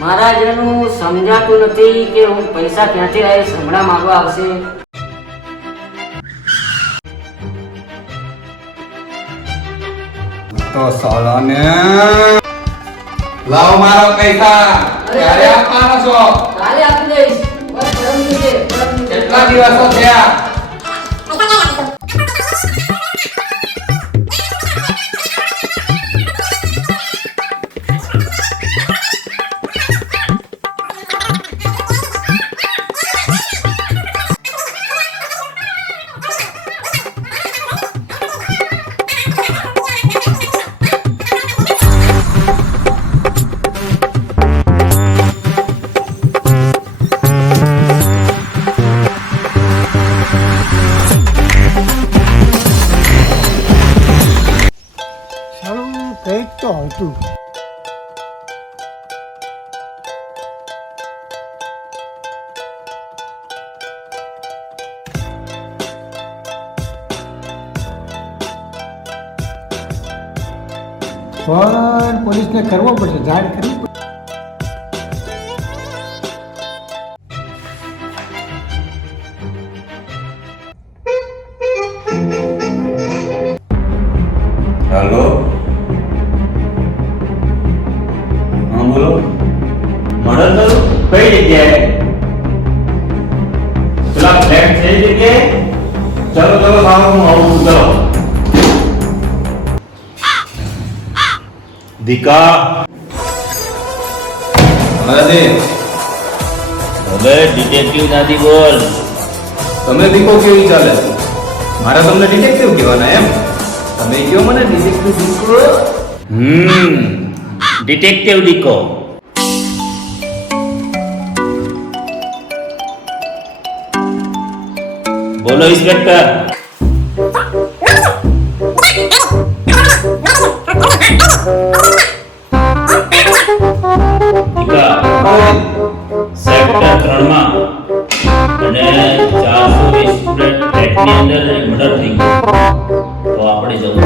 મારા જેનું સમજાતું નથી કે હું પૈસા ક્યાંથી આવીશ, હમણાં માંગવા આવશે. તો સાલાને લાવ મારા પૈસા. ક્યારે આપવાના છો? કાલે આપી દઈશ. બસ પરમ દિવસે, પરમ દિવસે. કેટલા દિવસો થયા? કંઈક તો હતું. પણ પોલીસને કરવો પડશે, જાણ કરવી પડશે. હેલો, હા બોલો. મર્ડર કરું કઈ જગ્યાએ? પેલા ફ્લેટ છે એ જગ્યાએ? ચલો ચલો સાહેબ હું આવું છું. ચલો દીકા દાદી હવે ડિટેક્ટિવ નાથી બોલ. તમે દીકો કેવી ચાલે? મારે તમને ડિટેક્ટિવ કહેવાના એમ? તમે કહો મને ડિટેક્ટિવ દીકો. ડિટેક્ટિવ દીકો. બોલો ઇન્સ્પેક્ટર. સેક્ટર 3 માં અને 420 સ્ટુડન્ટ ફ્લેટની અંદર મર્ડર થઈ ગયું. તો આપણે જવું.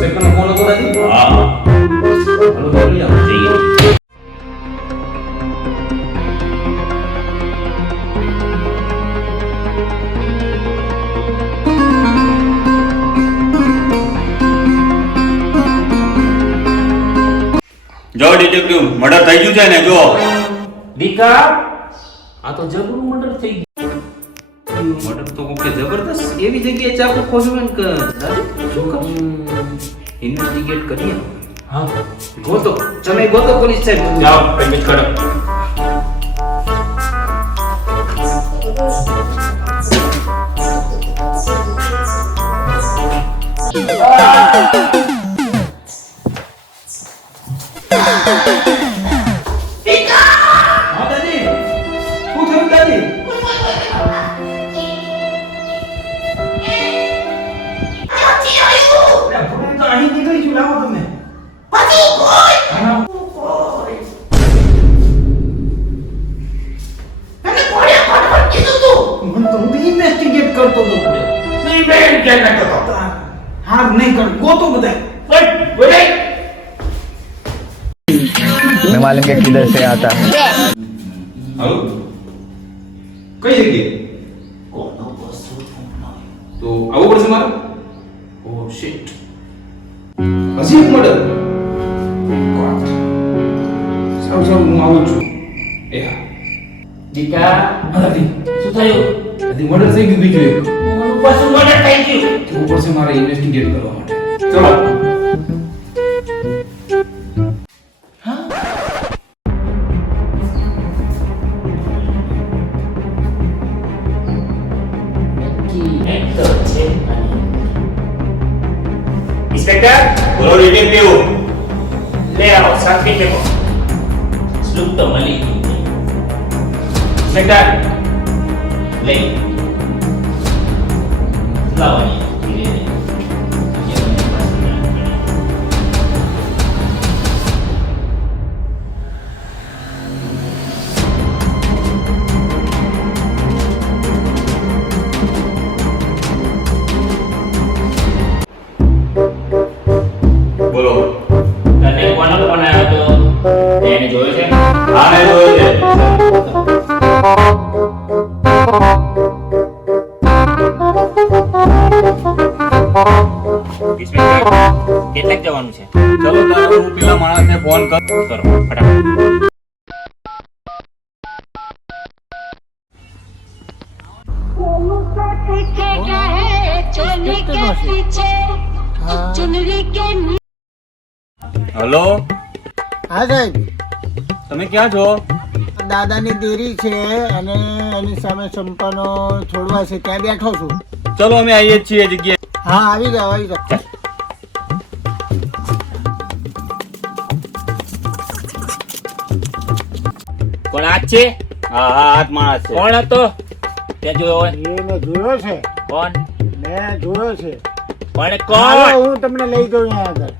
સેકન્ડ ફોન તો દાદી. હા હાલો બોલી આવો. જઈએ. જો ડિટેક્ટિવ મર્ડર થઈ ગયું છે ને? જો દીકા આ તો જબરું મર્ડર થઈ ગયું. મર્ડર તો ઓકે જબરદસ્ત એવી જગ્યાએ ચાકુ ખોસવેન કે શું કર ઇન્વેસ્ટિગેટ કરીએ. હા ગોતો તમે ગોતો પોલીસ સાહેબ. જાઓ પેમેન્ટ કરો. હા દાદી, શું થયું દાદી? તો અહીં નીકળી છું, લાવો તમે. મને તો હું ઇન્વેસ્ટિગેટ કરતો હતો. નહીં બેન કે નતો તો. હાર નહીં કર, ગોતો બધા. બટ બોલે मैं मालूम कि किधर से आता है. હાલો, કઈ જગ્યાએ? કોનો વસ્તુ તો આવું પડશે મારે. ઓ શિટ. હજી એક મર્ડર. સાવ સાવ હું આવું છું. એ હા દીકા દાદી, શું થયું? દાદી મર્ડર થઈ ગયું બીજું એક. મારું પાછું મર્ડર થઈ ગયું. જવું પડશે મારે ઇન્વેસ્ટિગેટ કરવા માટે. ચલો. ઇન્સ્પેક્ટર બોલો ડિટેક્ટિવ. લે આવો સાક્ષી લેવો. સ્લુપ તો મળી ગયું. ઇન્સ્પેક્ટર લે લાવવાની ધીરે બોલો. તને કોનો ફોન આવ્યો તો એને જોયો છે? હા મેં જોયું છે. કેટલાક જવાનું છે? ચલો તારે હું પેલા માણસને ફોન કર. કરો ફટાફટ. क्या है चोली के पीछे चुनरी के હલો, હા સાહેબ, તમે ક્યાં છો? દાદાની દેરી છે અને એની સામે સંપાનો છોડવા છે, ત્યાં બેઠો છું. ચલો અમે આવીએ જ છીએ એ જગ્યાએ. હા, આવી જાઓ, આવી જાઓ. કોણ આજ છે? હા હા, આજ માણસ છે. કોણ હતો? તે જોયો હોય? એને જોયો છે, કોણ? મેં જોયો છે. પણ હાલો, કોણ? હું તમને લઈ જાઉં અહીંયા આગળ,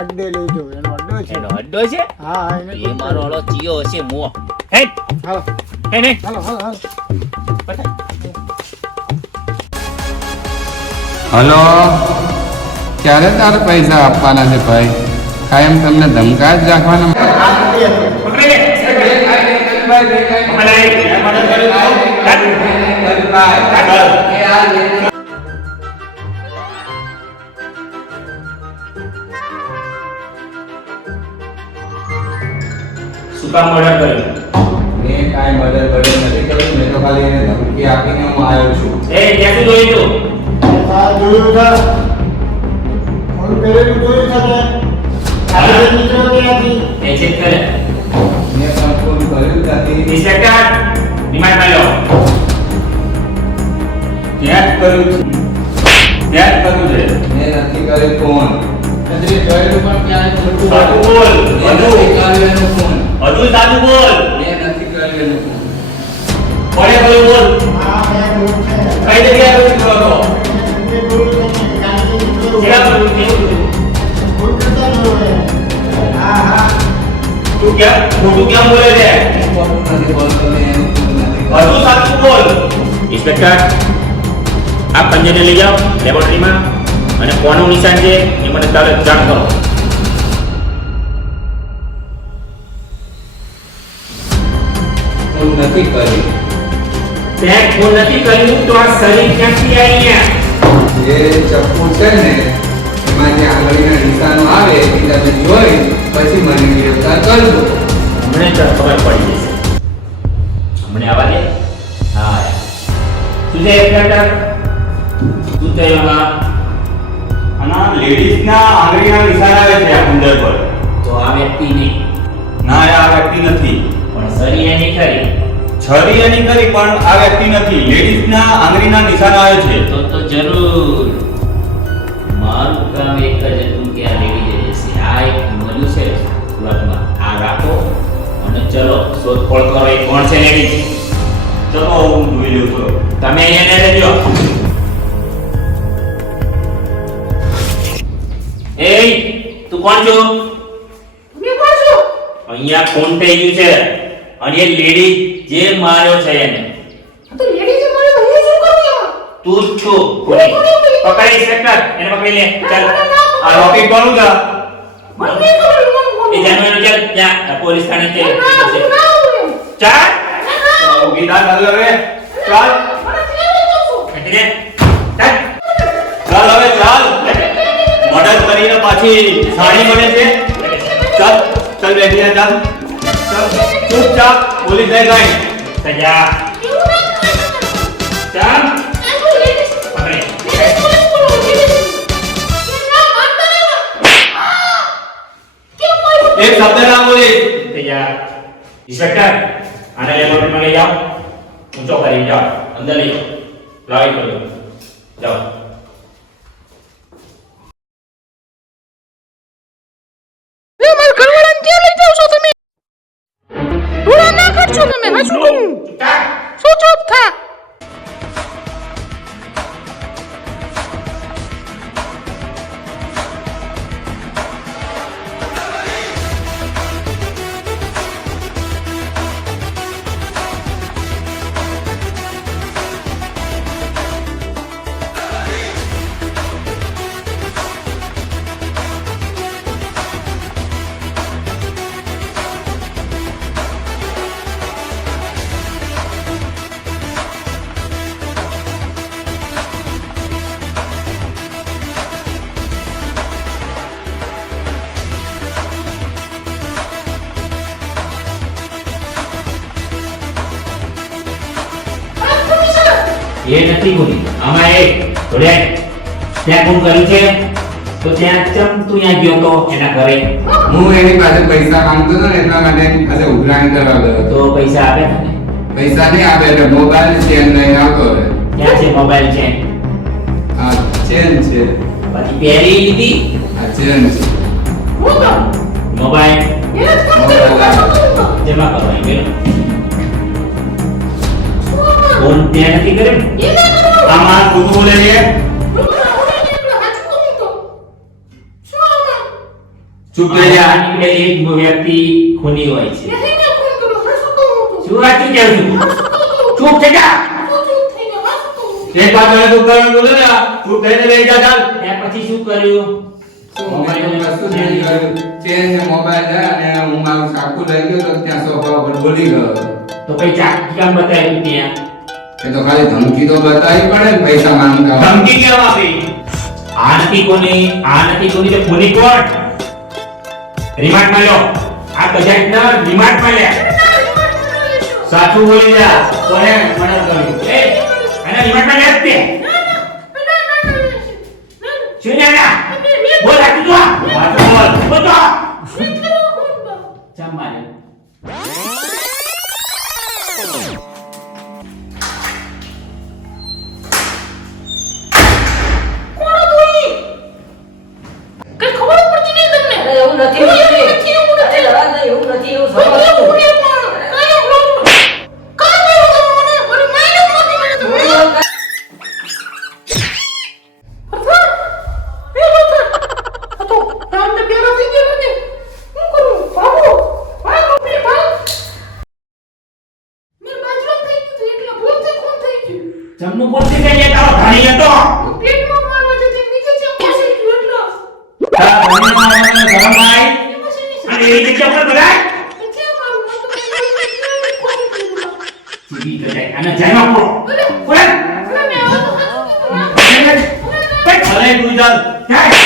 અડ્ડે લઈ જાઉં. એનો અડ્ડો છે. એનો અડ્ડો છે? હા હા, એને એ મારો ઓલો ચિયો હશે મો. હે હાલો હે ને હાલો હાલો હાલો. હલો, ક્યારે તારે પૈસા આપવાના છે ભાઈ? કાયમ તમને ધમકા જ રાખવાના? પકડી લે. શું કામ મર્ડર કર્યું? મેં કાંઈ મદદ નથી કર્યું, મેં તો ખાલી એને ધમકી આપીને હું આવ્યો છું. એ ક્યાંથી જોયું તું? હા, જોયું છે. ફોન કરેલું જોયું છે મેં. આજે નીકળ્યો ત્યાંથી. એ ચેક કરે. મેં પણ ફોન કર્યું જ નથી. ઇન્સ્પેક્ટર રિમાન્ડ માં લો. ક્યાં જ કર્યું છે? ક્યાં જ કર્યું છે? મેં નથી કર્યો ફોન. કચરી જોયેલું પણ ક્યાંય ખોટું સાચું બોલ. મેં નથી કર્યો એનો ફોન. હજુ સાચું બોલ. મેં નથી કર્યો એનો ફોન. કોને કર્યું બોલ? હા, મેં જોયું છે. કઈ જગ્યાએ કર્યો હતો? મેં જોયું છે ને, ગાડી નીકળ્યો. ક્યાં કર્યું? કેવું કર્યું? ફોન કરતા જોયો છે. હા હા. તું ક્યાં ખોટું કેમ બોલે છે? ખોટું નથી બોલતો, મેં એનો ફોન નથી કર્યો. હજુ સાચું બોલ. ઇન્સ્પેક્ટર આપ પંજરને લઈ જાઓ લેબોરેટરીમાં અને કોનું નિશાન છે એ મને તરત જાણ કરો. ફોન નથી કર્યો. તે ફોન નથી કર્યું તો આ શરીર ક્યાંથી અહીંયા? જે ચપ્પુ છે ને એમાં જે આંગળીના નિશાનો આવે એ તમે જોઈ પછી મને ગ્રેફતાર કરજો. હમણે તો ખબર પડી જશે. હમણે આવા દે. હા શું છે ઇન્સ્પેક્ટર? શું છે એમાં? આના લેડીઝના આંગળીના નિશાન આવે છે આ અંદર પર. તો આ વ્યક્તિ નહીં ના, આ વ્યક્તિ નથી. પણ શરીર એની ખરી. છરી એની કરી પણ આ વ્યક્તિ નથી. લેડીઝના આંગળીના નિશાન આવે છે. તો જરૂર મારું કામ એક જ હતું કે આ લેડી જશે. આ એક મળ્યું છે સુરતમાં. આ રાખો અને ચલો શોધખોળ કરો એ કોણ છે લેડી. ચલો હું જોઈ લઉં છું. તમે અહીંયા રહેજો. એ તું કોણ છો? અહીંયા ખૂન થઈ ગયું છે અને એ લેડી જે માર્યો છે એને તું જ છો. પકડી ઇન્સ્પેક્ટર એને પકડી લે. ચાલ આ લોકેટ કોનું છે? એ જાનો એનો ચાલ ત્યાં પોલીસ થાણે તે ચાલ ગીતા ચાલ હવે. ચાલ એટલે ચાલ ચાલ હવે ચાલ. મદદ કરીને પાછી સાડી મળે છે. ચાલ ચાલ બેઠી જા. ચાલ ચાલ ચૂપચાપ પોલીસ લઈ ગઈ. સજા ચાલ પકડી એક શબ્દ ના બોલીશ. સજા ઇન્સ્પેક્ટર આને લેબોરેટરીમાં લઈ જાઓ. ઊંચો કરી જાઓ અંદર લઈ જાઓ. લાવી કરો જાઓ. એ નથી કોની આમાં એક થોડે ત્યાં કોણ કર્યું છે તો ત્યાં ચમ તું ત્યાં ગયો તો એના ઘરે હું એની પાસે પૈસા માંગતો હતો ને એટલા માટે એની પાસે ઉઘરાણી કરવા ગયો હતો. તો પૈસા આપે તને પૈસા નહીં આપે એટલે મોબાઈલ ચેન લઈને આવતો રહે. ક્યાં છે મોબાઈલ છે આ ચેન છે, પછી પહેરી લીધી આ ચેન છે. મોબાઈલ મોબાઈલ લાવો. જમા કરવાની ફોન ત્યાં નથી કર્યો ને? આમાં તું બોલે છે ચૂપ થઈ જા. આની પેલે એક વ્યક્તિ ખૂની હોય છે શું વાત તું કહું છું ચૂપ થઈ જા એક વાત મને તું કરવાનું બોલે ને તું થઈને લઈ જા ચાલ. ત્યાં પછી શું કર્યું મોબાઈલ વસ્તુ ચેન્જ કર્યું. ચેન ને મોબાઈલ છે અને હું મારું સાકુ લઈ ગયો તો ત્યાં સોફા ઉપર બોલી ગયો. તો કઈ ચાકી કામ બતાવ્યું ત્યાં એ તો ખાલી ધમકી તો બતાવી પડે ને પૈસા માંગતા હોય. ધમકી કેમ આપી? આ નથી કોની તો ખૂની કોણ રિમાન્ડ મળ્યો આ બજાજ ના રિમાન્ડ મળ્યા સાચું બોલી જા. કોને મદદ કરી? એ આના રિમાન્ડ મળ્યા તે શું જાણા બોલ આ તું સાચું બોલ. બોલ ચમ મારે અરે એવું નથી અરે જવા દે, એવું નથી એવું સમજ. જમનું બોલતી જઈએ તારો ભાઈ હતો તારા ભાઈને મારવાનો ગરમ ભાઈ અને એ જગ્યા પર બધાય સીધી કજાય અને જાયમાં પૂરો બોલ ભલે તું ચાલ. જાય